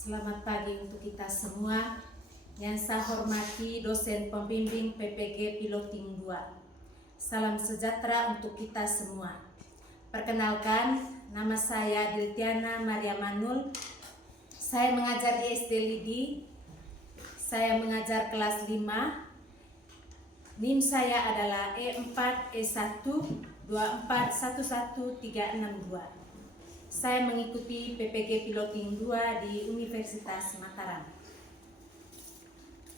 Selamat pagi untuk kita semua. Yang saya hormati dosen pembimbing PPG Piloting 2. Salam sejahtera untuk kita semua. Perkenalkan, nama saya Diltiana Maria Manul. Saya mengajar di SD Lidi. Saya mengajar kelas 5. NIM saya adalah E4E124111362. Saya mengikuti PPG Piloting 2 di Universitas Mataram.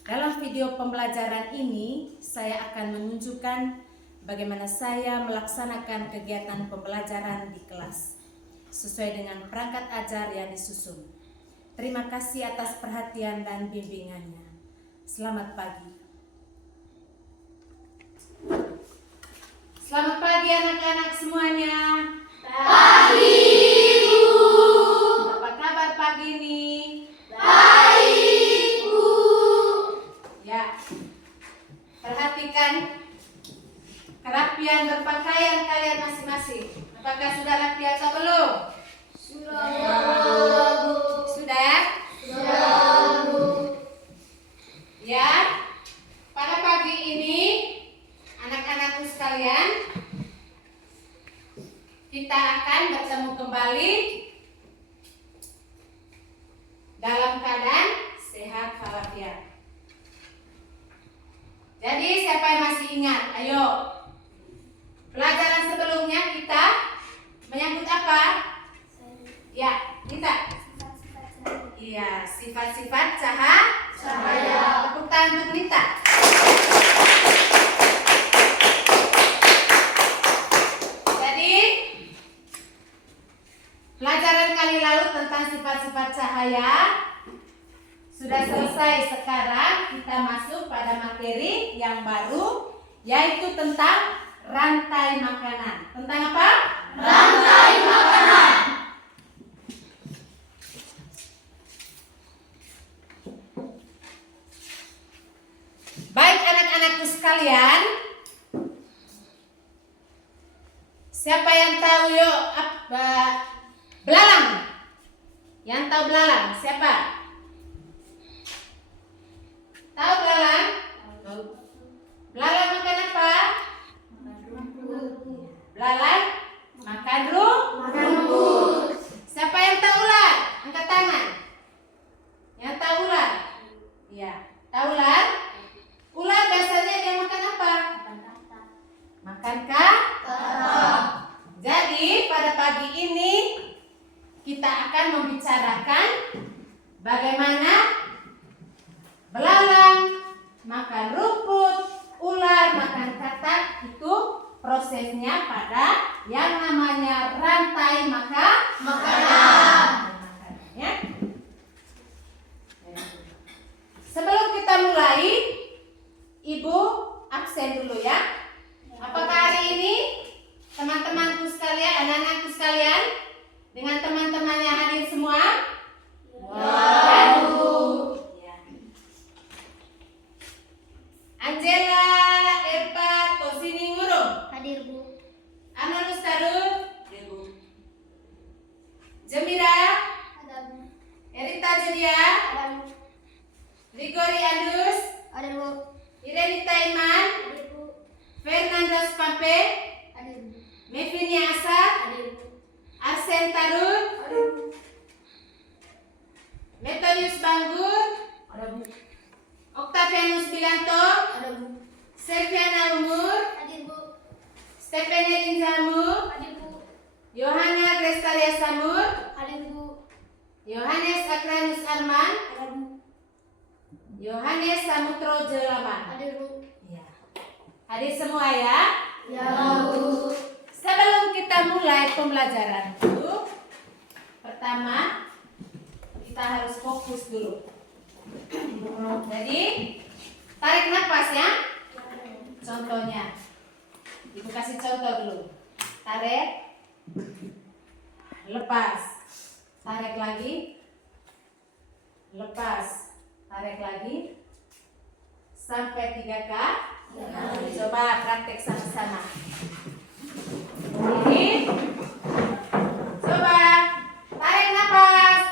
Dalam video pembelajaran ini, saya akan menunjukkan bagaimana saya melaksanakan kegiatan pembelajaran di kelas sesuai dengan perangkat ajar yang disusun. Terima kasih atas perhatian dan bimbingannya. Selamat pagi. Selamat pagi anak-anak semuanya. Pagi. Pagi ini baik, Bu. Ya, perhatikan kerapian berpakaian kalian masing-masing. Apakah sudah rapi atau belum? Sudah, Bu. Sudah? Sudah, Bu. Ya, pada pagi ini anak-anakku sekalian, kita akan bertemu kembali dalam keadaan sehat walafiat. Jadi siapa yang masih ingat? Ayo. Pelajaran sebelumnya kita menyambut apa? Ya, kita. Iya, sifat-sifat cahaya. Tepuk tangan untuk Nita. Jadi pelajaran kali lalu tentang sifat-sifat cahaya sudah selesai. Sekarang kita masuk pada materi yang baru, yaitu tentang rantai makanan. Tentang apa? Rantai makanan. Baik anak-anakku sekalian, siapa yang tahu yuk apa belalang? Yang tahu belalang siapa? Tahu belalang? Belalang makan apa? Belalang makan rumput. Siapa yang tahu ular? Angkat tangan. Yang tahu ular? Iya, tahu ular? Ular biasanya dia makan apa? Makan kata. Jadi pada pagi ini kita akan membicarakan bagaimana belalang makan rumput, ular makan katak. Itu prosesnya pada yang namanya rantai makanan. Ya. Sebelum kita mulai, Ibu absen dulu ya. Apakah hari ini teman-temanku sekalian, anak-anakku sekalian, dengan teman-teman yang hadir semua? Ya, Bu. Ya. Angela, Eva, Tosini Ngurung. Hadir, Bu. Anwar Mustarud. Hadir, Bu. Jemira, Ada, Bu. Erita Julia, Ada, Bu. Rigori Andus, Ada, Bu. Irenita Iman, Hadir, Bu. Fernando Spampe, Hadir, Bu. Mevinia Asad, Hadir, Bu. Arsen Tarun, Hadir, Bu. Metodius Banggur, Ada, Bu. Octavianus Bilanto, Ada, Bu. Selviana Umur, Hadir, Bu. Stephen Elinzamu, Hadir, Bu. Yohana Grestalia Samur, Hadir, Bu. Yohanes Akranus Arman, Ada, Bu. Yohanes Samutro Jelaman. Hadir, Bu. Ya. Hadir semua ya. Ya, Bu. Sebelum kita mulai pembelajaran itu, pertama kita harus fokus dulu. Jadi tarik nafas ya. Contohnya, Ibu kasih contoh dulu. Tarik, lepas, tarik lagi, lepas, tarik lagi, sampai 3 kali. Coba praktek sama-sama. Ini, coba tarik nafas.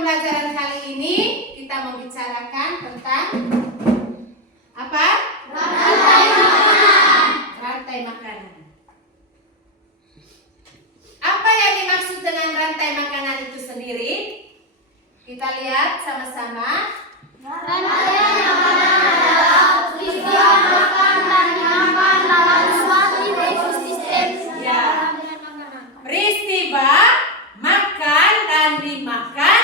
pembelajaran kali ini kita membicarakan tentang apa? Rantai makanan. Rantai makanan. Apa yang dimaksud dengan rantai makanan itu sendiri? Kita lihat sama-sama. Rantai makanan adalah peristiwa makan dan makan dalam suatu ekosistem. Ya. Peristiwa makan dan dimakan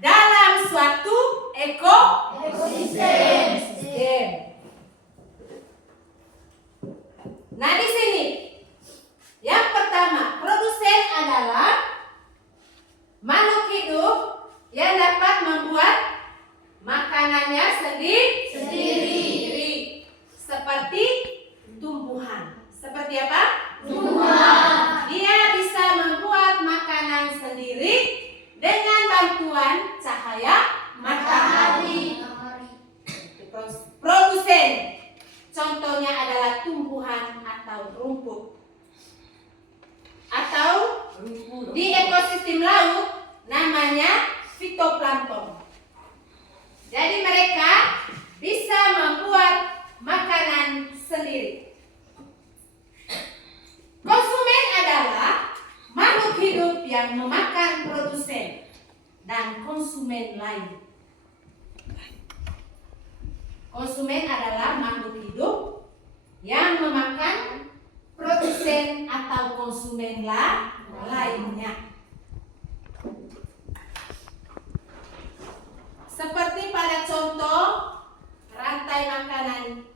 dalam suatu ekosistem. Nah, di sini yang pertama, produsen adalah makhluk hidup yang dapat membuat makanannya sendiri. Seperti tumbuhan. Seperti apa? Tumbuhan. Dia bisa membuat makanan sendiri dengan bantuan cahaya matahari. Produsen contohnya adalah tumbuhan atau rumput. Atau di ekosistem laut namanya fitoplankton. Jadi mereka bisa membuat makanan sendiri. Konsumen adalah makhluk hidup yang memakan produsen dan konsumen lain. Konsumen adalah makhluk hidup yang memakan produsen atau konsumen lainnya. Seperti pada contoh rantai makanan.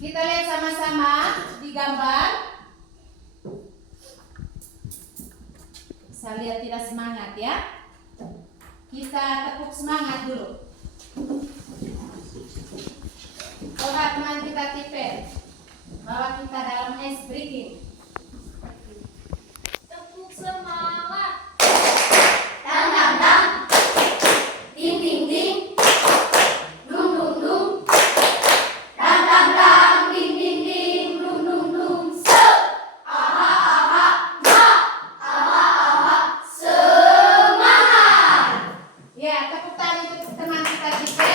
Kita lihat sama-sama di gambar. Saya lihat tidak semangat ya. Kita tepuk semangat dulu. Coba teman kita tipe bahwa kita dalam ice breaking. Tepuk semangat. Tang tang tang. Ding ding ding. Dung dung dung. Tang tang tang. Ding ding ding. Dung dung dung. Se. Aha aha. Ma. Aha aha. Semangat. Ya, tepuk tangan untuk teman kita tipe.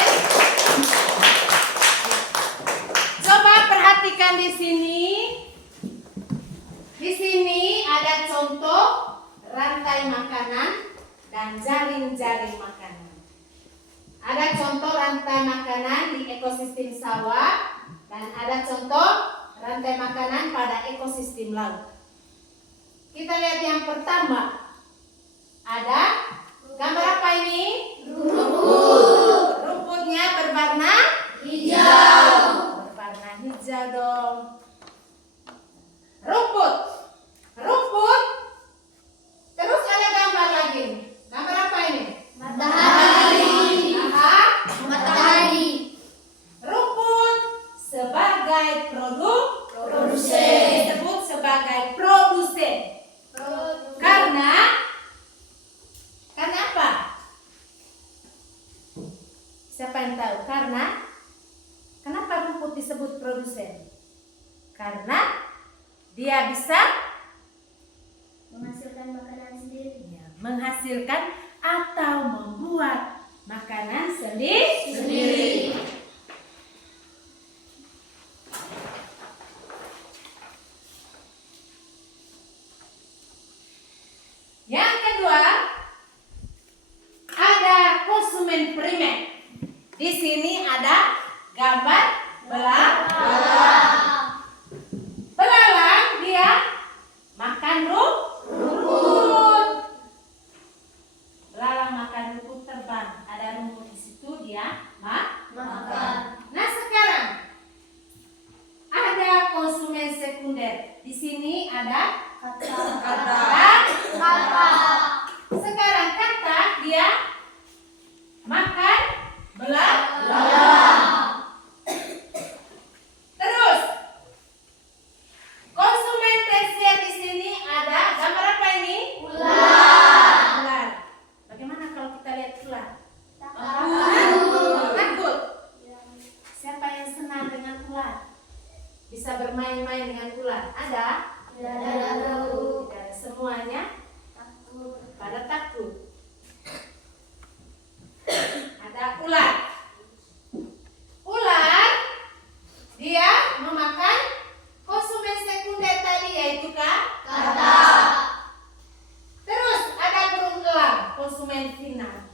Coba perhatikan di sini. Di sini ada contoh rantai makanan dan jaring-jaring makanan. Ada contoh rantai makanan di ekosistem sawah dan ada contoh rantai makanan pada ekosistem laut. Kita lihat yang pertama. Ada gambar apa ini? Rumput. Rumputnya berwarna Hijau. berwarna hijau dong. Rumput. Terus ada gambar lagi. Gambar apa ini? Matahari. Aha. Matahari. Rumput sebagai Produsen. disebut sebagai produsen. Karena apa? Siapa yang tahu? Kenapa rumput disebut produsen? Karena dia bisa Menghasilkan makanan sendiri. menghasilkan atau membuat makanan sendiri. Yang kedua, ada konsumen primer. Di sini ada gambar belalang, dia makan rumput. Belalang makan rumput terbang. Ada rumput di situ, dia Makan. Nah, sekarang ada konsumen sekunder. Di sini ada kata. Sekarang kata dia makan belalang. final.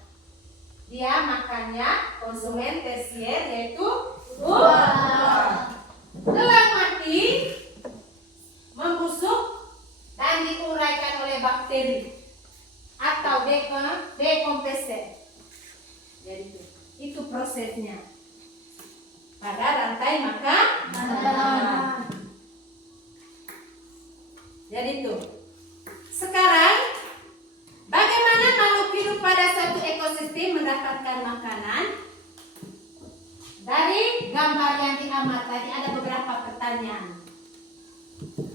Dia makannya konsumen tersier yaitu buah. Elang mati membusuk dan diuraikan oleh bakteri atau dekomposer. Jadi itu prosesnya pada rantai makanan. Jadi itu. Sekarang bagaimana makhluk hidup pada satu ekosistem mendapatkan makanan? Dari gambar yang diamati tadi ada beberapa pertanyaan.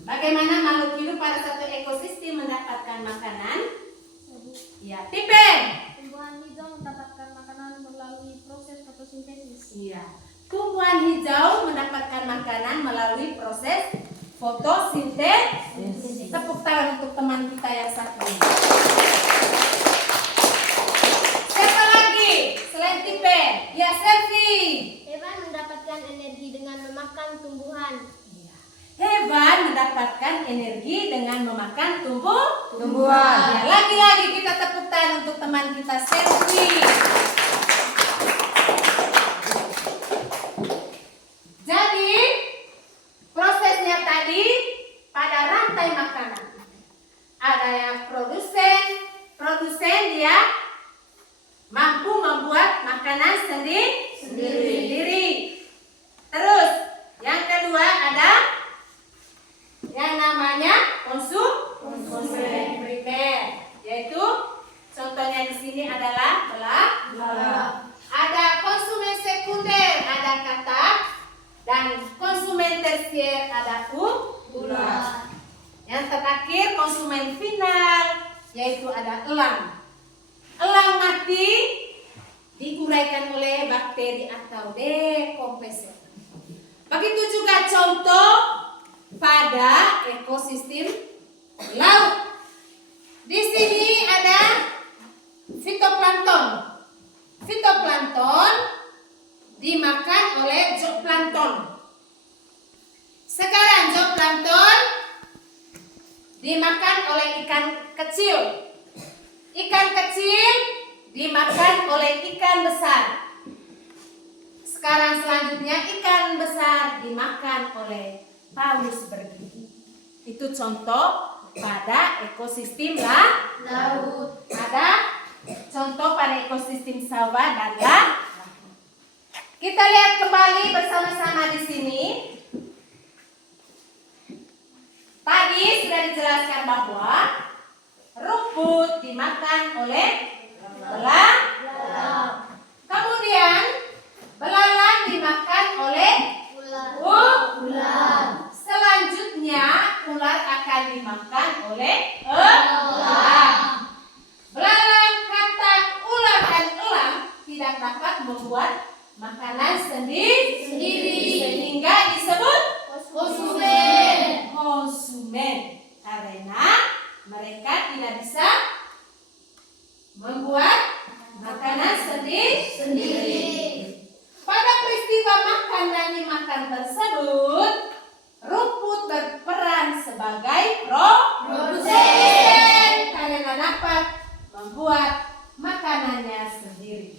Bagaimana makhluk hidup pada satu ekosistem mendapatkan makanan? Ya, Tipen. Tumbuhan hijau mendapatkan makanan melalui proses fotosintesis. Iya. Tumbuhan hijau mendapatkan makanan melalui proses fotosintesis. Tepuk tangan untuk teman kita yang satu ini. Siapa lagi selain Tipen? Ya, Selfie. Hewan mendapatkan energi dengan memakan tumbuhan. Hewan mendapatkan energi dengan memakan tumbuhan. Ya, lagi-lagi kita tepuk tangan untuk teman kita Selfie. Jadi prosesnya tadi pada rantai makanan ada yang produsen dia mampu membuat makanan sendiri. Terus yang kedua ada yang namanya konsumen primer, yaitu contohnya di sini adalah belah. Ada konsumen sekunder, ada katak, dan konsumen tersier ada ular. Yang terakhir konsumen final, yaitu ada elang. Elang mati diuraikan oleh bakteri atau dekomposer. Begitu juga contoh pada ekosistem laut. Di sini ada fitoplankton. Fitoplankton dimakan oleh zooplankton. Sekarang zooplankton dimakan oleh ikan kecil. Ikan kecil dimakan oleh ikan besar. Sekarang selanjutnya ikan besar dimakan oleh paus bergigi. Itu contoh pada ekosistem laut. Ada contoh pada ekosistem sawah dan kita lihat kembali bersama-sama di sini. Tadi sudah dijelaskan bahwa rumput dimakan oleh belalang. Kemudian belalang dimakan oleh ular. Selanjutnya ular akan dimakan oleh elang. Belalang, katak, ular dan elang tidak dapat membuat makanan sendiri sehingga disebut konsumen karena mereka tidak bisa membuat makanan sendiri. Pada peristiwa makan dan dimakan tersebut, rumput berperan sebagai produsen karena dapat membuat makanannya sendiri.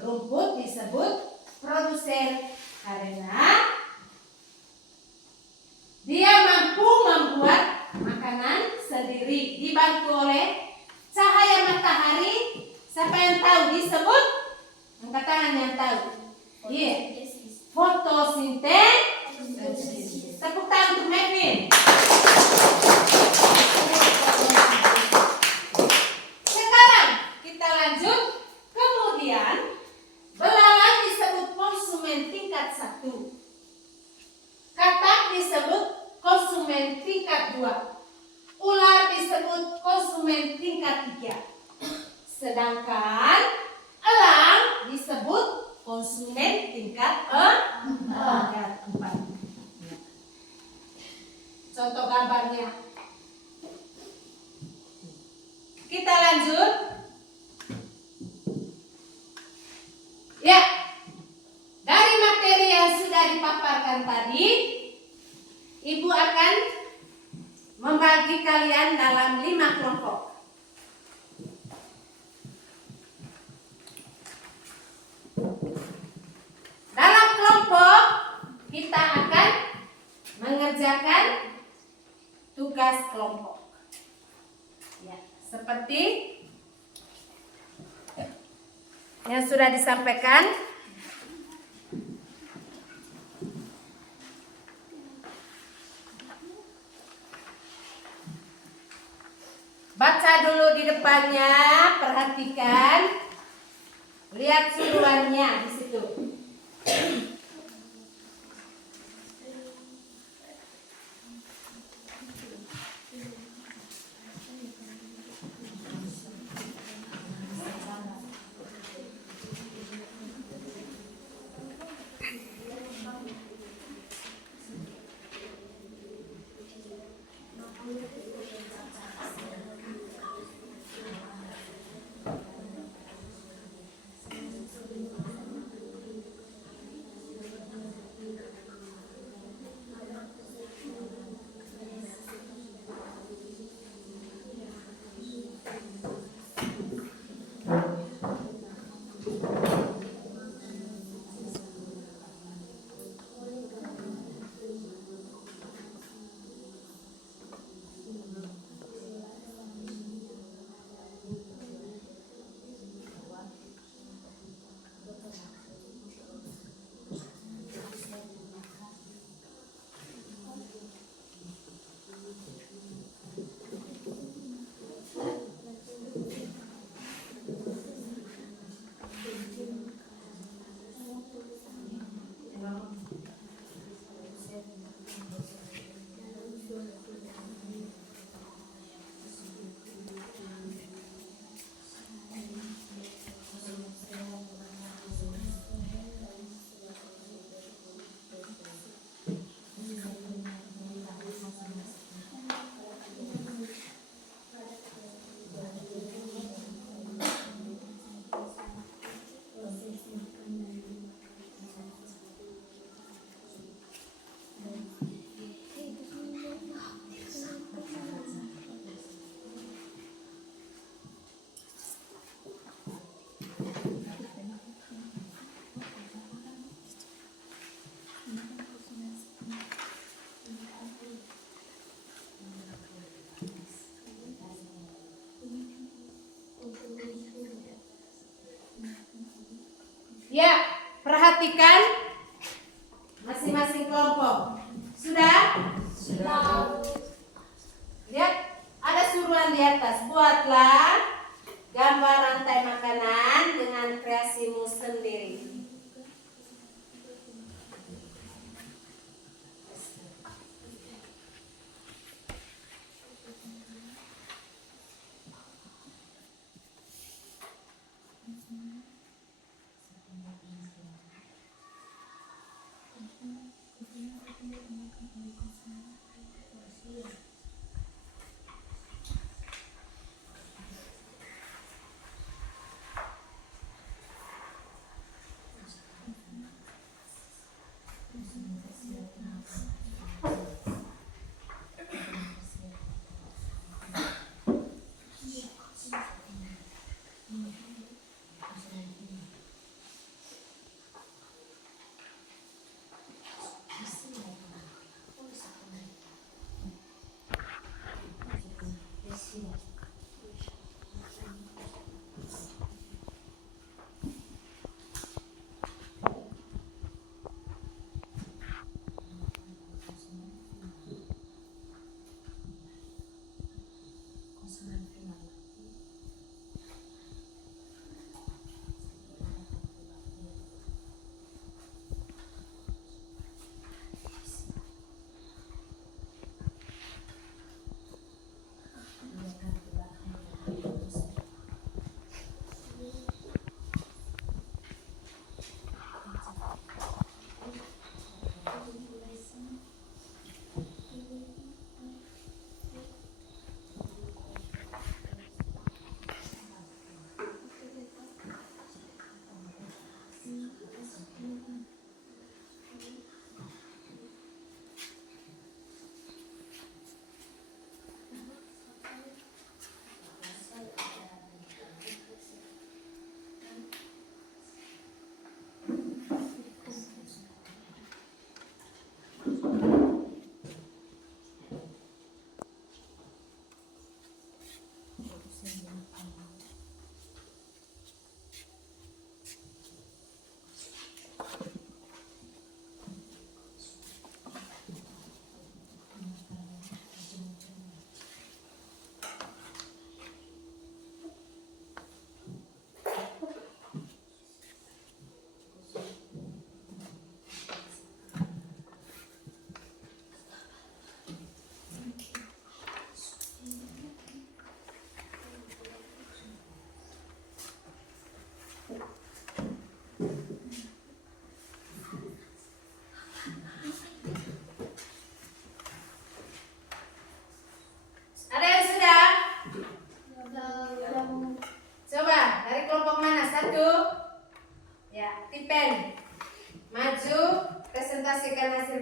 Rumput disebut produsen karena dia mampu membuat makanan sendiri dibantu oleh cahaya matahari. Siapa yang tahu disebut? Angkat tangan yang tahu. Iya. Fotosintesis. Tepuk tangan untuk Mevin. Sekarang kita lanjut. Kemudian belalang disebut konsumen tingkat 1. Katak disebut konsumen tingkat 2. Ular disebut konsumen tingkat 3. Sedangkan elang disebut konsumen tingkat 4. Contoh gambarnya. Kita lanjut. Ya. Dari materi yang sudah dipaparkan tadi, Ibu akan membagi kalian dalam 5 kelompok. yang sudah disampaikan. Baca dulu di depannya, perhatikan, lihat suruhannya di situ. Ya, perhatikan masing-masing kelompok. Sudah? Sudah. Lihat, ada suruhan di atas. Buatlah gambar rantai makanan dengan kreasimu sendiri.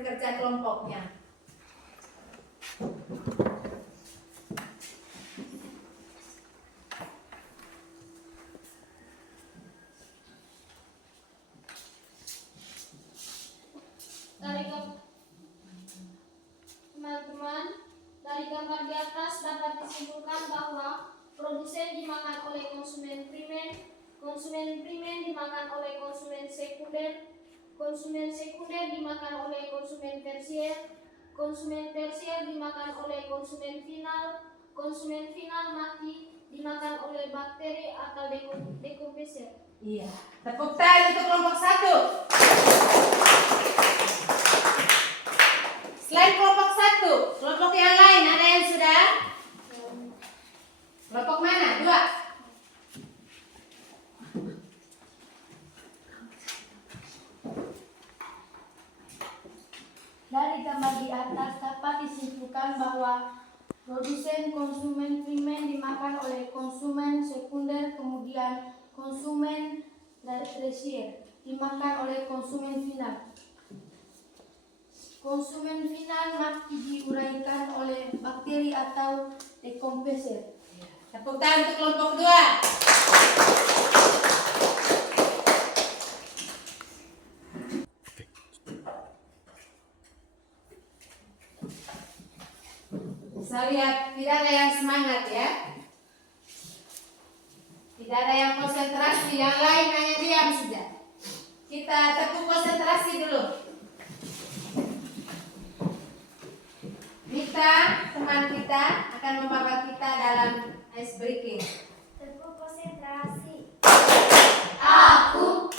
kerja kelompoknya. Teman-teman, dari gambar di atas dapat disimpulkan bahwa produsen dimakan oleh konsumen primer dimakan oleh konsumen sekunder dimakan oleh konsumen tersier dimakan oleh konsumen final mati dimakan oleh bakteri atau dekomposer. Iya. Tepuk tangan untuk kelompok 1. Selain kelompok 1, kelompok yang lain ada yang sudah? Kelompok mana? 2. Dari gambar di atas dapat disimpulkan bahwa produsen konsumen primer dimakan oleh konsumen sekunder, kemudian konsumen tersier dimakan oleh konsumen final. Konsumen final mati diuraikan oleh bakteri atau dekomposer. Tepuk tangan untuk kelompok 2. Saya lihat tidak ada yang semangat ya. Tidak ada yang konsentrasi, yang lain hanya diam saja. Kita tekuk konsentrasi dulu. Mita, teman kita akan membawa kita dalam ice breaking. Tekuk konsentrasi. Aku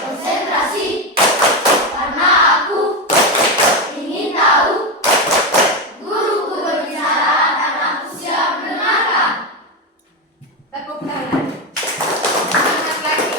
konsentrasi karena aku ingin tahu guruku berbicara dan aku siap mendengarkan. Tepuk tangan. Semangat lagi.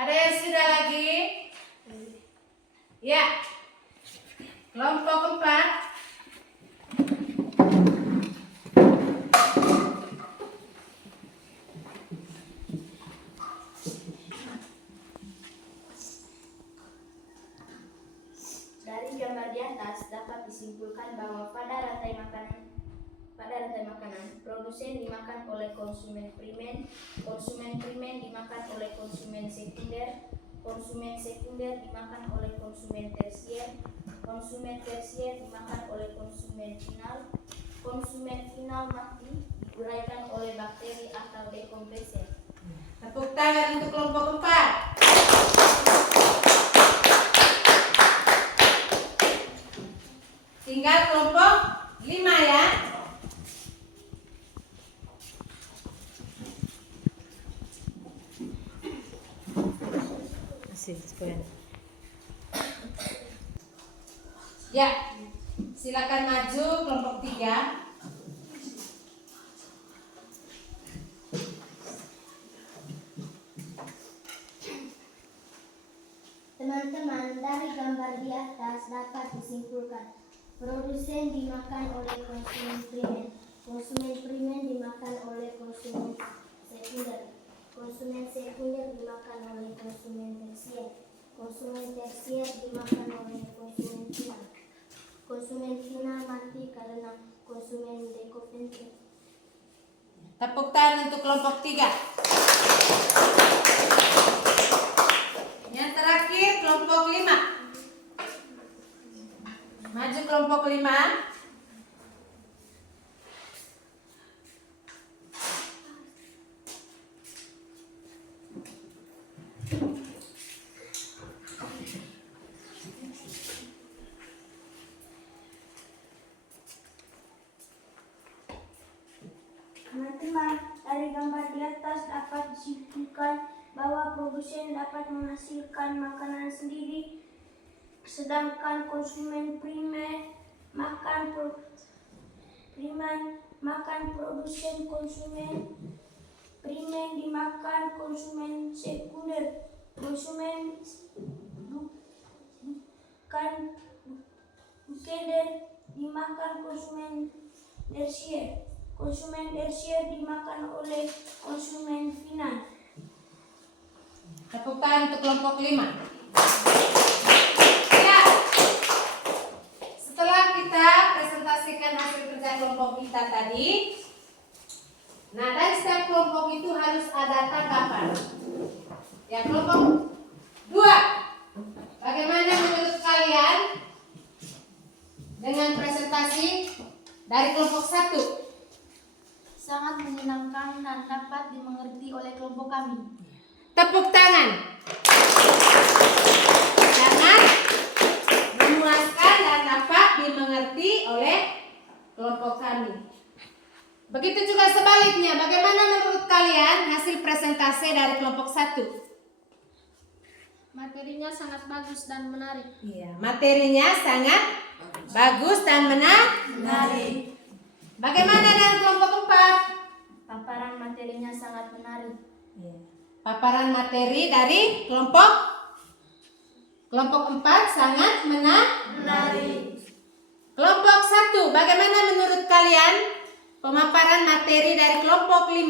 Ada yang sudah lagi? Ya. Kelompok 4. Dari gambar di atas dapat disimpulkan bahwa pada rantai makanan produsen dimakan oleh konsumen primer dimakan oleh konsumen sekunder dimakan oleh konsumen tersier dimakan oleh konsumen final mati diuraikan oleh bakteri atau dekomposer. Tepuk tangan untuk kelompok 4. Tinggal kelompok 5 ya. Ya, silakan maju kelompok 3. Teman-teman, dari gambar di atas dapat disimpulkan produsen dimakan oleh konsumen primer dimakan oleh konsumen sekunder dimakan oleh konsumen tersier dimakan oleh konsumen final mati karena konsumen dekomposer. Tepuk tangan untuk kelompok 3. Yang terakhir kelompok 5. Maju kelompok 5. disimpulkan bahwa produsen dapat menghasilkan makanan sendiri, sedangkan konsumen primer makan produsen, konsumen primer dimakan konsumen sekunder, konsumen bukan dimakan konsumen tersier, konsumen tersier dimakan oleh konsumen final. Tepuk tangan untuk kelompok 5. Ya, setelah kita presentasikan hasil kerja kelompok kita tadi, nah dari setiap kelompok itu harus ada tanggapan. Ya, kelompok 2, bagaimana menurut kalian dengan presentasi dari kelompok 1? Sangat menyenangkan dan dapat dimengerti oleh kelompok kami. Tepuk tangan. Sangat memuaskan dan dapat dimengerti oleh kelompok kami. Begitu juga sebaliknya, bagaimana menurut kalian hasil presentasi dari kelompok 1? Materinya sangat bagus dan menarik. Iya, materinya sangat bagus dan menarik. Bagaimana dengan kelompok 4? Paparan materinya sangat menarik. Iya. Paparan materi dari kelompok 4 sangat menarik. Kelompok 1, bagaimana menurut kalian pemaparan materi dari kelompok 5?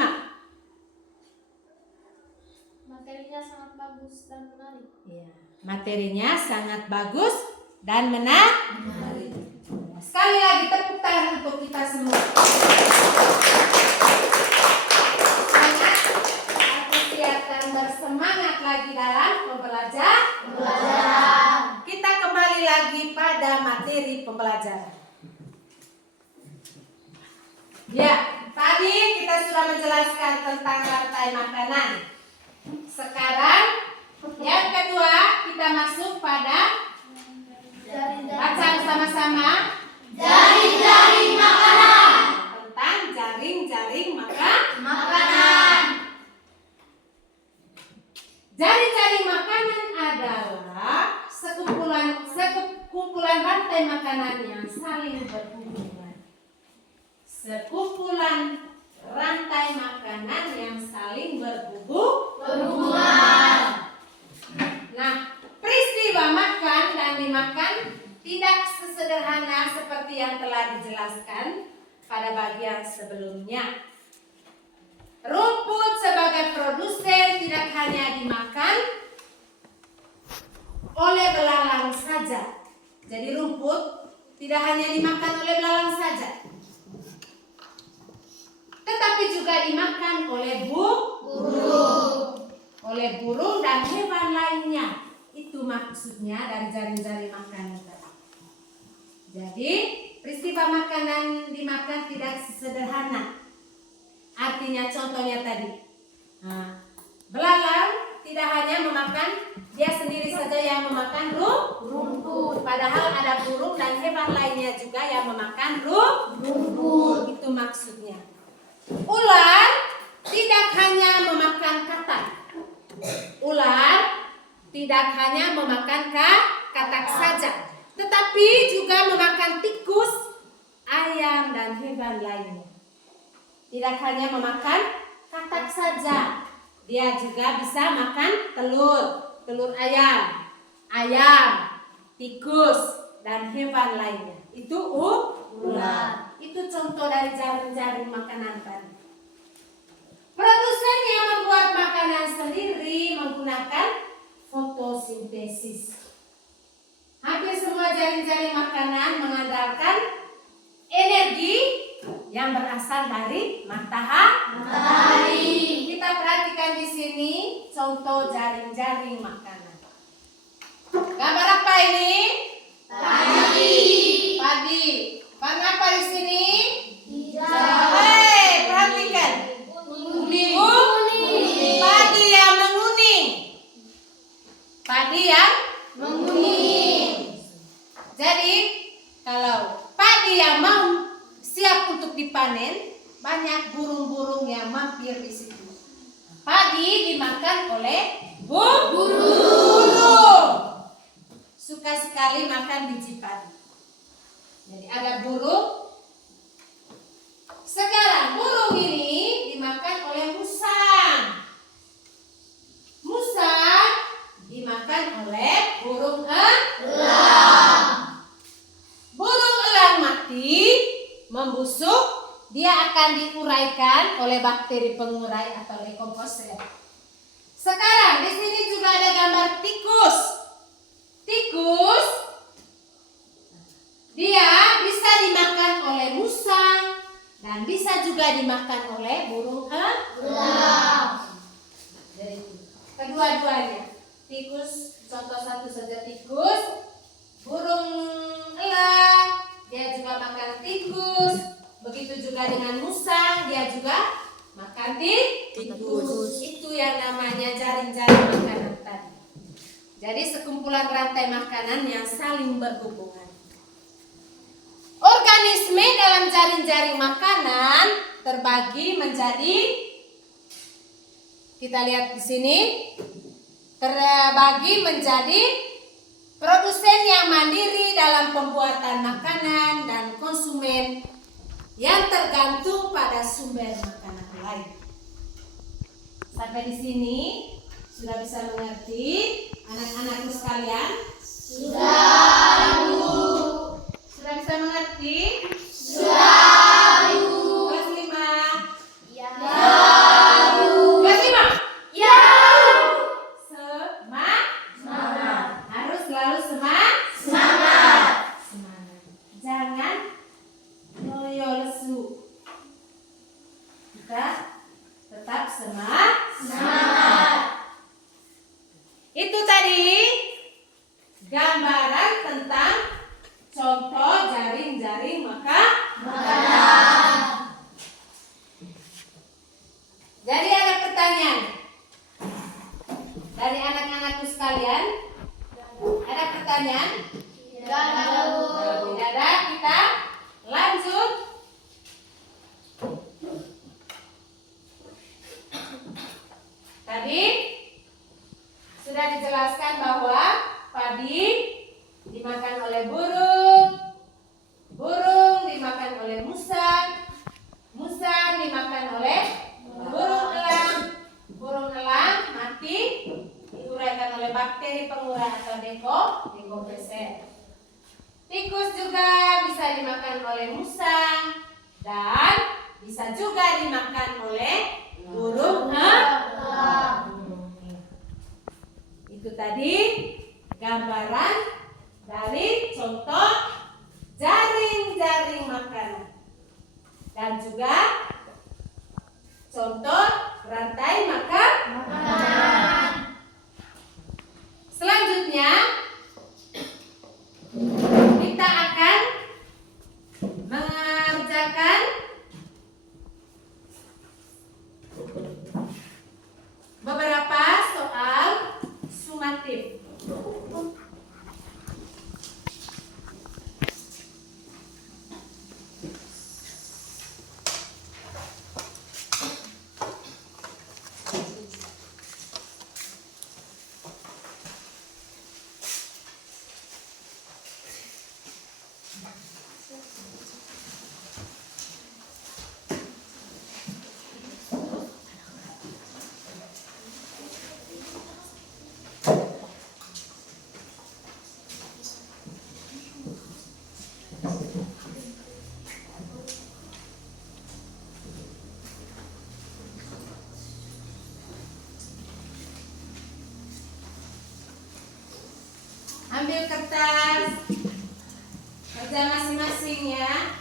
Materinya sangat bagus dan menarik. Iya, materinya sangat bagus dan menarik. Sekali lagi tepuk tangan untuk kita semua. Sangat antusias dan bersemangat lagi dalam pembelajaran. Kita kembali lagi pada materi pembelajaran. Ya, tadi kita sudah menjelaskan tentang rantai makanan. Sekarang yang kedua kita masuk pada baca bersama-sama Jaring-jaring makanan. tentang jaring-jaring makanan. Jaring-jaring makanan adalah sekumpulan rantai makanan yang saling berhubungan. Sekumpulan rantai makanan yang saling berhubungan. Nah, peristiwa makan dan dimakan tidak sesederhana seperti yang telah dijelaskan pada bagian sebelumnya. Rumput sebagai produsen tidak hanya dimakan oleh belalang saja. Jadi rumput tidak hanya dimakan oleh belalang saja, tetapi juga dimakan oleh burung dan hewan lainnya. Itu maksudnya dari jaring-jaring makanan tadi. Jadi peristiwa makanan dimakan tidak sederhana. Artinya contohnya tadi, belalang tidak hanya memakan dia sendiri saja yang memakan rumput, padahal ada burung dan hewan lainnya juga yang memakan rumput. Itu maksudnya. Ular tidak hanya memakan katak. Ular tidak hanya memakan katak saja, tetapi juga memakan tikus, ayam, dan hewan lainnya. Tidak hanya memakan katak saja, dia juga bisa makan telur ayam, tikus, dan hewan lainnya. Itu ular. Itu contoh dari jaring-jaring makanan tadi. Produsen yang membuat makanan sendiri menggunakan fotosintesis. Hampir semua jaring-jaring makanan mengandalkan energi yang berasal dari matahari. Kita perhatikan di sini contoh jaring-jaring makanan. Gambar apa ini? Padi. Warna apa di sini? Hei, perhatikan. Kuning. Padi yang menguning. Jadi kalau padi yang mau siap untuk dipanen, banyak burung-burung yang mampir di situ. Padi dimakan oleh burung. Suka sekali makan biji padi. Jadi ada burung. Sekarang burung ini dimakan oleh musang. Musang dimakan oleh burung elang. Burung elang mati, membusuk, dia akan diuraikan oleh bakteri pengurai atau dekomposer. Sekarang di sini juga ada gambar tikus. Tikus dia bisa dimakan oleh musang dan bisa juga dimakan oleh burung elang. Jadi kedua-duanya. Tikus, contoh satu saja tikus, burung elang, dia juga makan tikus. Begitu juga dengan musang, dia juga makan tikus. Itu yang namanya jaring-jaring makanan tadi. Jadi sekumpulan rantai makanan yang saling berhubungan. Organisme dalam jaring-jaring makanan terbagi menjadi, kita lihat di sini, terbagi menjadi produsen yang mandiri dalam pembuatan makanan dan konsumen yang tergantung pada sumber makanan lain. Sampai di sini sudah bisa mengerti anak-anakku sekalian? Sudah, Bu. Sudah bisa mengerti? Sudah, Bu. Kelas 5? Ya. Kelas 5? Ya. Semangat. Harus selalu semangat. Jangan loyo lesu. Kita tetap semangat. Itu tadi gambaran tentang contoh jaring-jaring makanan. Jadi ada pertanyaan dari anak-anakku sekalian. Ada pertanyaan? Tidak ada, kita lanjut. Tadi sudah dijelaskan bahwa padi dimakan oleh burung, burung dimakan oleh musang, musang dimakan oleh burung elang mati diuraikan oleh bakteri pengurai atau dekomposer. Tikus juga bisa dimakan oleh musang dan bisa juga dimakan oleh burung elang. Itu tadi gambaran dari contoh jaring-jaring makanan dan juga contoh rantai makanan. Selanjutnya kita akan mengerjakan beberapa soal sumatif. Ambil kertas kerja masing-masing ya.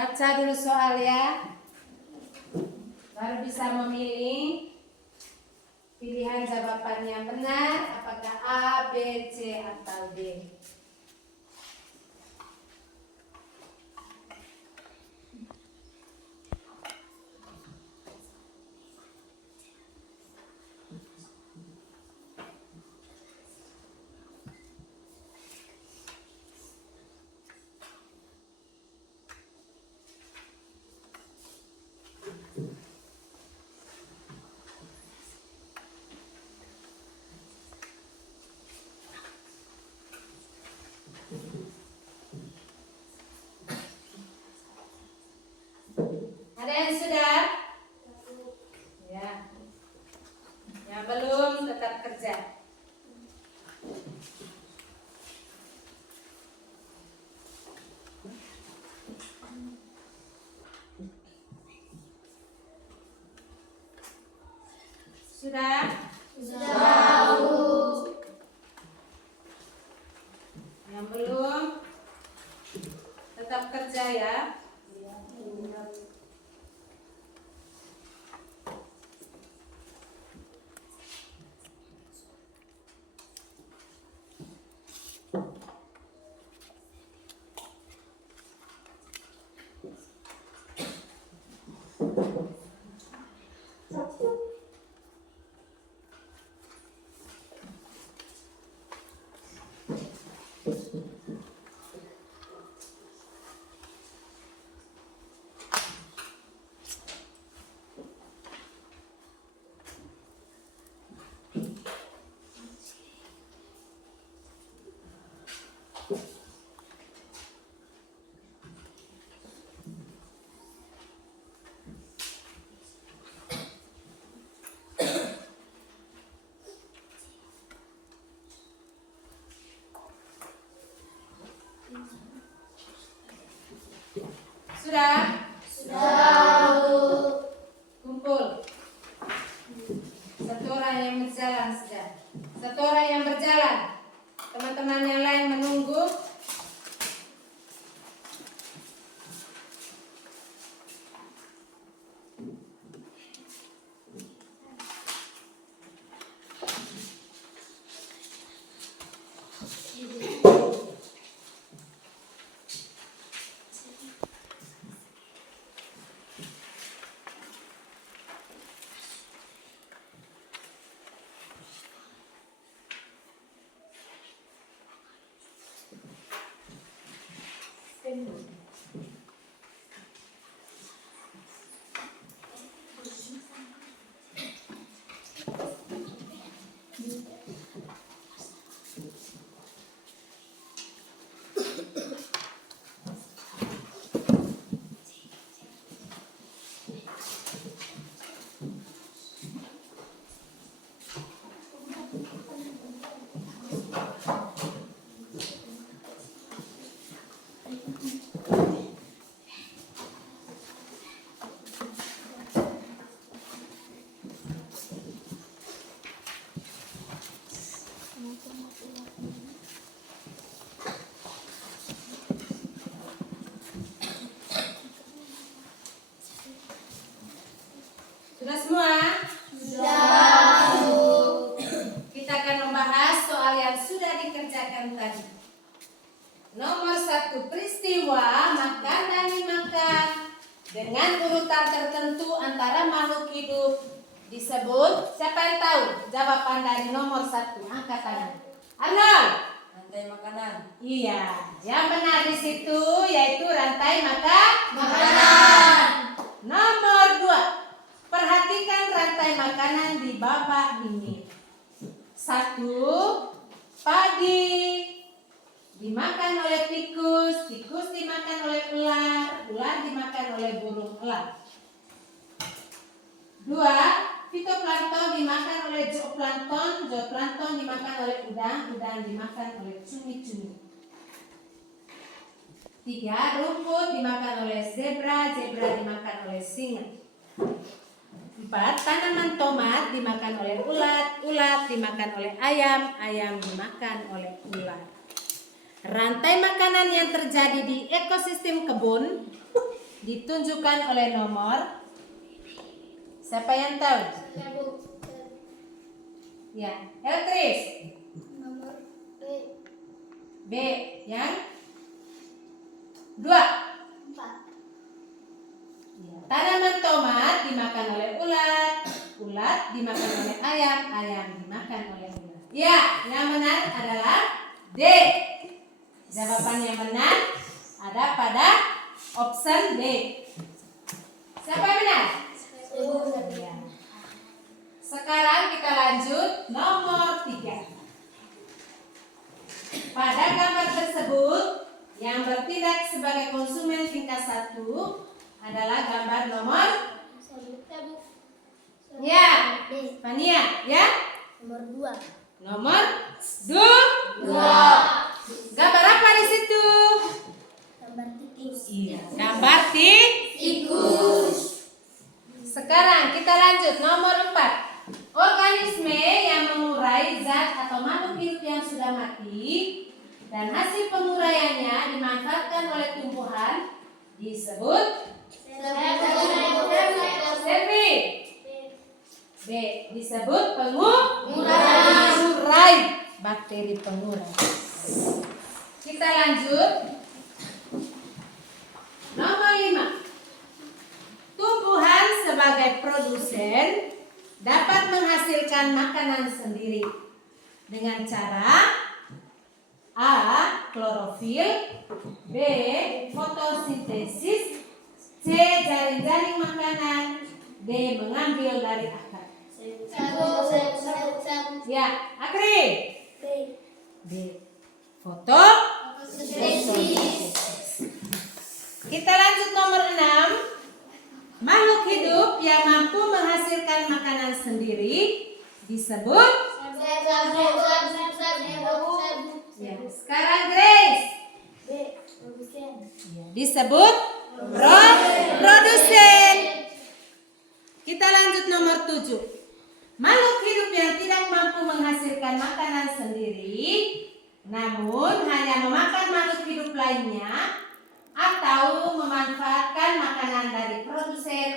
Baca dulu soal ya. Baru bisa memilih pilihan jawaban yang benar, apakah A, B, C, atau D. Ada yang sudah? Ya. Yang belum tetap kerja. Sudah? Sudah, Bu. Yang belum tetap kerja ya. Sudah? Sudah, Bu. Kumpul. Satu orang yang berjalan saja. Satu orang yang berjalan. Teman-teman yang lain menunggu. Sudah semua? Sudah, Bu. Kita akan membahas soal yang sudah dikerjakan tadi. Nomor 1, peristiwa makan dan dimakan dengan urutan tertentu antara makhluk hidup disebut. Siapa yang tahu jawaban dari nomor 1? Angkat tangan. Arnold. Rantai makanan. Iya, yang benar di situ yaitu rantai Makanan. Nomor 2, perhatikan rantai makanan di bawah ini. 1, padi dimakan oleh tikus, tikus dimakan oleh ular, ular dimakan oleh burung elang. 2, fitoplankton dimakan oleh zooplankton, zooplankton dimakan oleh udang, udang dimakan oleh cumi-cumi. 3, rumput dimakan oleh zebra, zebra dimakan oleh singa. 4, tanaman tomat dimakan oleh ulat, ulat dimakan oleh ayam, ayam dimakan oleh ular. Rantai makanan yang terjadi di ekosistem kebun ditunjukkan oleh nomor. Siapa yang tahu? Ya, Eltris. Nomor B. B yang 2. 4. Ya. Tanaman tomat dimakan oleh ulat, ulat dimakan oleh ayam, ayam dimakan oleh ulat. Ya, yang benar adalah D. Jawaban yang benar ada pada option D. Siapa yang benar? Ya. Sekarang kita lanjut nomor 3. Pada gambar tersebut yang bertindak sebagai konsumen tingkat 1 adalah gambar nomor ya, Fania ya. Nomor 2. Nomor 2. Gambar apa di situ? Gambar tikus. Iya, gambar tikus. Sekarang kita lanjut nomor 4. Organisme yang mengurai zat atau makhluk hidup yang sudah mati dan hasil penguraiannya dimanfaatkan oleh tumbuhan disebut Selvi. B. Disebut pengurai. Bakteri pengurai. Kita lanjut. Nomor 5. Tumbuhan sebagai produsen dapat menghasilkan makanan sendiri dengan cara A. Klorofil, B. Fotosintesis, C. Jaring-jaring makanan, D. Mengambil dari akar. Ya, Akri. B. Fotosintesis. Kita lanjut nomor 6. Makhluk hidup yang mampu menghasilkan makanan sendiri disebut ya. Sekarang Grace. Ya, disebut produsen. Kita lanjut nomor 7. Makhluk hidup yang tidak mampu menghasilkan makanan sendiri namun hanya memakan makhluk hidup lainnya atau memanfaatkan makanan dari produsen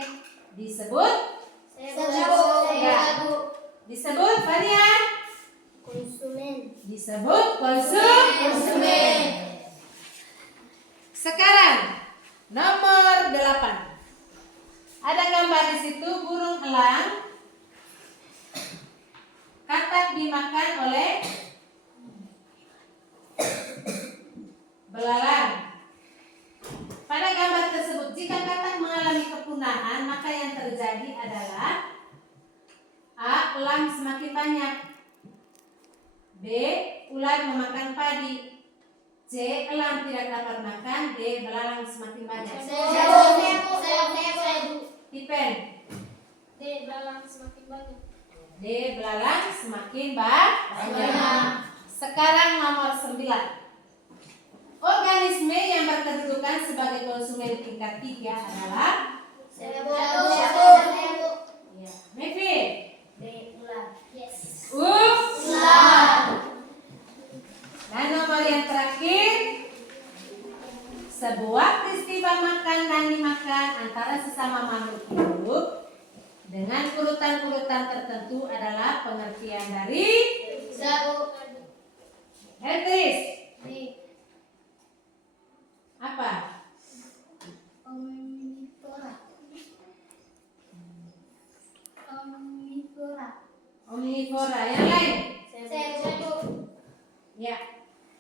disebut disebut Fania. Konsumen. Disebut konsumen. Sekarang nomor 8. Ada gambar di situ burung elang katak dimakan oleh belalang. Pada gambar tersebut, jika katak mengalami kepunahan, maka yang terjadi adalah A. Elang semakin banyak, B. Ular memakan padi, C. Elang tidak dapat makan, D. Belalang semakin banyak. Tipen. D. Belalang semakin banyak. D. Belalang semakin banyak. Sekarang nomor 9. Organisme yang berkedudukan sebagai konsumen tingkat 3 adalah ya, Mevi. Ular. Dan nomor yang terakhir, sebuah peristiwa makan dan dimakan antara sesama makhluk hidup dengan urutan-urutan tertentu adalah pengertian dari Eltris. Apa? Omnivora. Yang lain? Ya.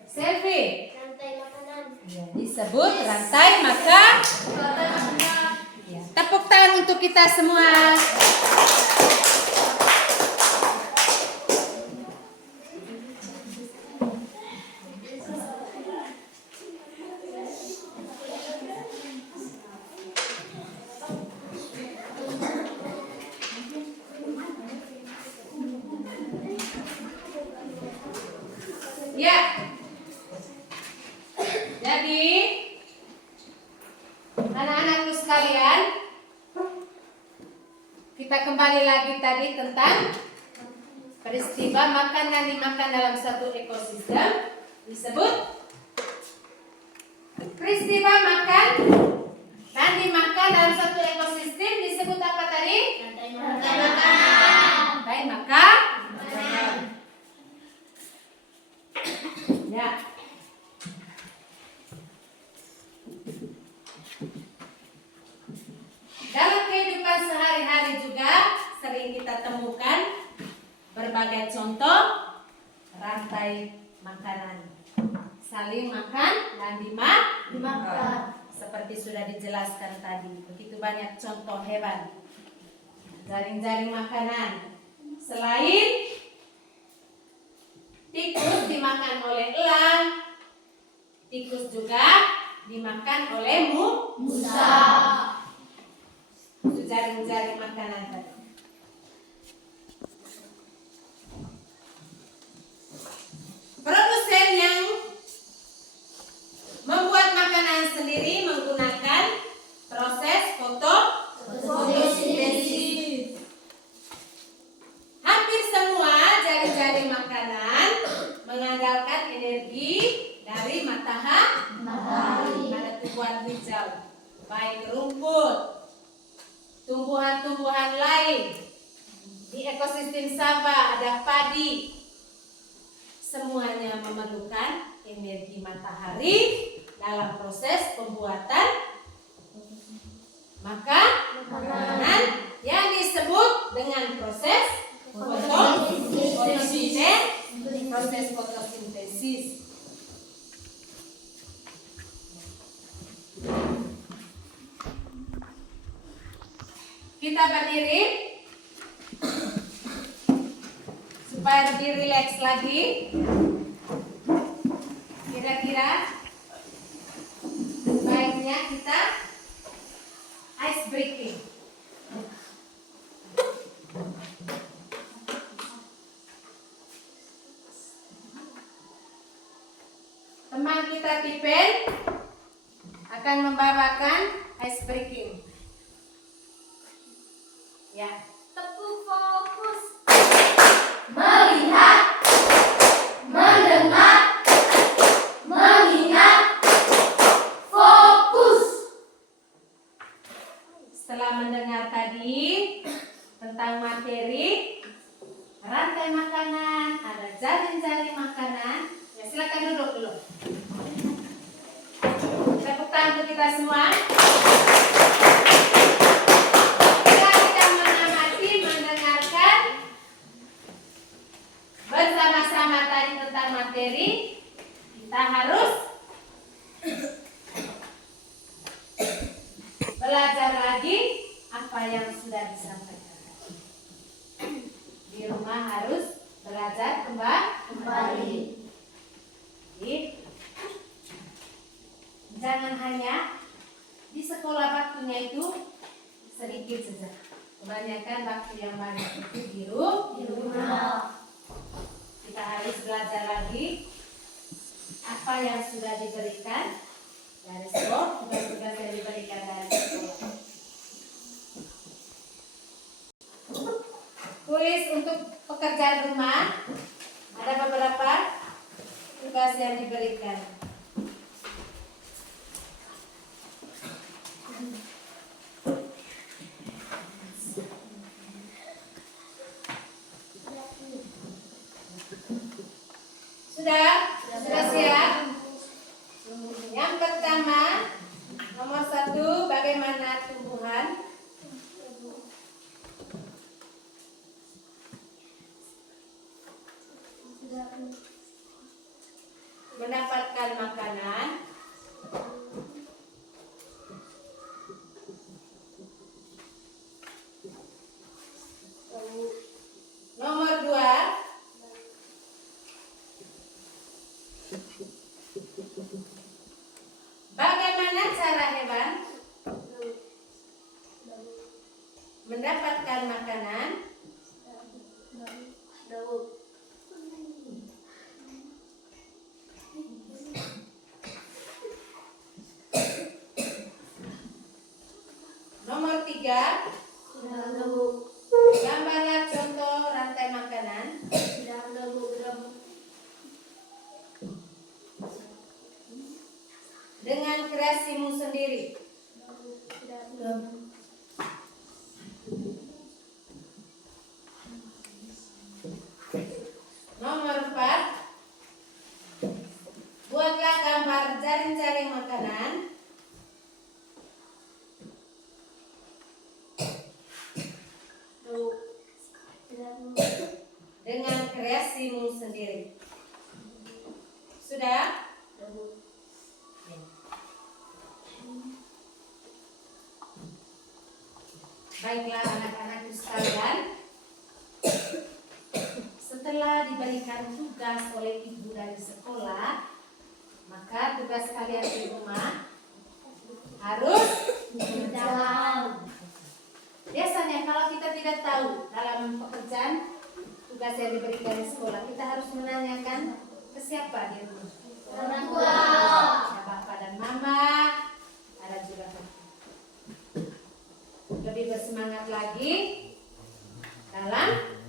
Selfie. Rantai makanan. Ya, disebut rantai makan. Ya. Tepuk tangan untuk kita semua. Ya. Jadi anak-anakku sekalian, kita kembali lagi tadi tentang peristiwa makan yang dimakan dalam satu ekosistem disebut peristiwa makan Dan dimakan dalam satu ekosistem disebut apa tadi? Rantai makanan. Rantai makan. Ya. Dalam kehidupan sehari-hari juga sering kita temukan berbagai contoh rantai makanan. Saling makan dan dimakan. Seperti sudah dijelaskan tadi, begitu banyak contoh hewan. Jaring-jaring makanan. Selain tikus dimakan oleh elang, tikus juga dimakan oleh musa. Itu jaring-jaring makanan tadi. Produsen yang membuat makanan sendiri menggunakan proses fotosintesis. Hampir semua jaring-jaring makanan mengandalkan energi dari matahari. Ada tumbuhan hijau, baik rumput, tumbuhan-tumbuhan lain. Di ekosistem sabah ada padi. Semuanya memerlukan energi matahari dalam proses pembuatan makanan yang disebut dengan proses fotosintesis. Kita berdiri supaya lebih rileks lagi. Kira-kira baiknya kita ice breaking. Teman kita Tipen akan membawakan ice breaking. Ya. Tepuk fokus. Melihat, mendengar, mengingat, fokus. Setelah mendengar tadi tentang materi rantai makanan, ada jaring-jaring makanan. Ya, silakan duduk dulu. Tepuk tangan untuk kita semua. Setelah kita mengamati, mendengarkan bersama-sama tadi tentang materi, kita harus belajar lagi apa yang sudah disampaikan. Di rumah harus belajar kembali. Jadi, jangan hanya di sekolah waktunya itu sedikit saja. Kebanyakan waktu yang banyak itu di rumah. Kita harus belajar lagi apa yang sudah diberikan dari sekolah, tugas-tugas yang diberikan dari sekolah. Tulis untuk pekerjaan rumah, ada beberapa tugas yang diberikan. Sudah siap? Yang pertama, nomor 1, bagaimana tumbuhan? Mendapatkan makanan. Nomor 2, bagaimana cara hewan mendapatkan makanan? Nomor 3, gambarlah contoh rantai makanan. Dengan kreasimu sendiri. makanan, dengan kreasimu sendiri. Sudah? Baiklah anak-anakku sekalian, setelah diberikan tugas oleh ibu dari sekolah, maka tugas kalian di rumah harus Jalan. biasanya kalau kita tidak tahu dalam pekerjaan tugas yang diberikan di sekolah, kita harus menanyakan ke siapa di rumah. Orang tua. Ada bapak dan mama, ada juga lebih bersemangat lagi dalam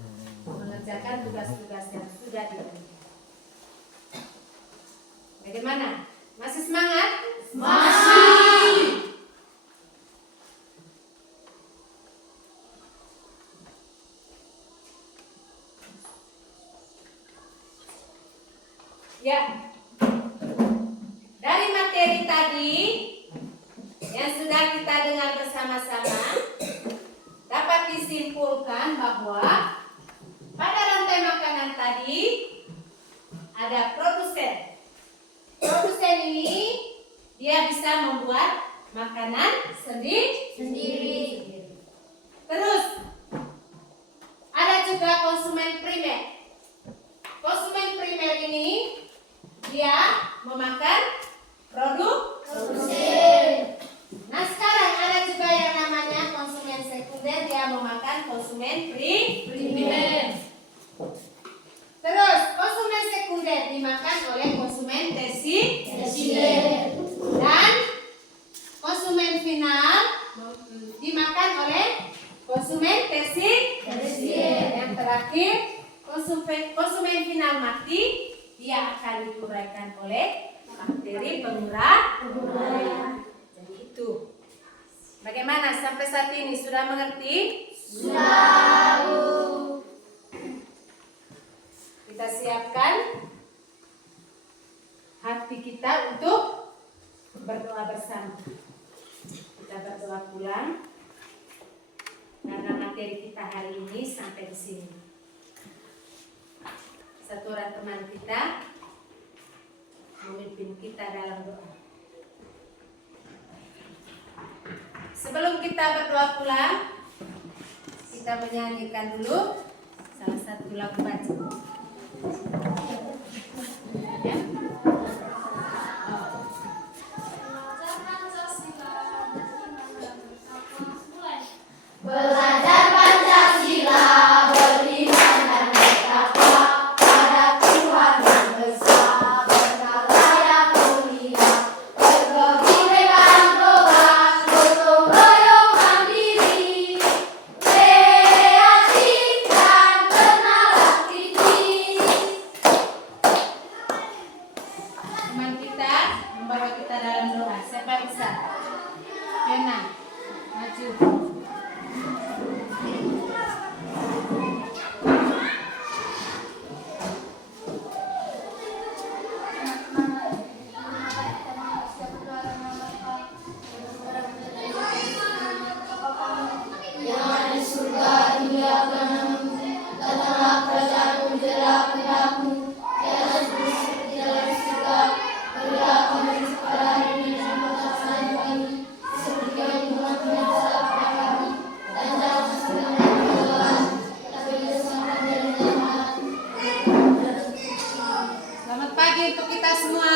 mengerjakan tugas-tugas yang sudah diberikan. Bagaimana? Masih semangat? Masih. Ya. Dari materi tadi yang sudah kita dengar bersama-sama, dapat disimpulkan bahwa pada rantai makanan tadi ada produsen. Produsen ini dia bisa membuat makanan sendiri. Terus ada juga konsumen primer. Konsumen primer ini dia memakan produk Produsen. Nah sekarang ada juga yang namanya konsumen sekunder, dia memakan konsumen primer. Terus konsumen sekunder dimakan oleh konsumen tersier. Dan konsumen final dimakan oleh konsumen tersier. Yang terakhir konsumen final mati, dia akan diuraikan oleh bakteri pengurang. Jadi itu. Bagaimana sampai saat ini sudah mengerti? Sudah. Kita siapkan hati kita untuk berdoa bersama. Kita berdoa pulang karena materi kita hari ini sampai di sini. Satu orang teman kita memimpin kita dalam doa. Sebelum kita berdoa pulang, kita menyanyikan dulu salah satu lagu bacaan. Ya. Belajar Pancasila beriman dan bertakwa pada Tuhan yang Esa, benar layak mulia, berkebinekaan global, gotong royong mandiri, kreatif dan kenal aktivis. Teman kita membawa kita dalam doa. Siapa bisa? Pena, maju. Yang ada di surga dimuliakan, datanglah kerajaanmu, jadilah kehendakmu, di atas bumi seperti di dalam surga. Berilah kami rezeki pada hari ini dan pertolongan kami, seperti kami mengampuni dosa kepada kami, dan jangan sampai kami kegelapan, tapi bebaskanlah dari jahat. Selamat pagi untuk kita semua.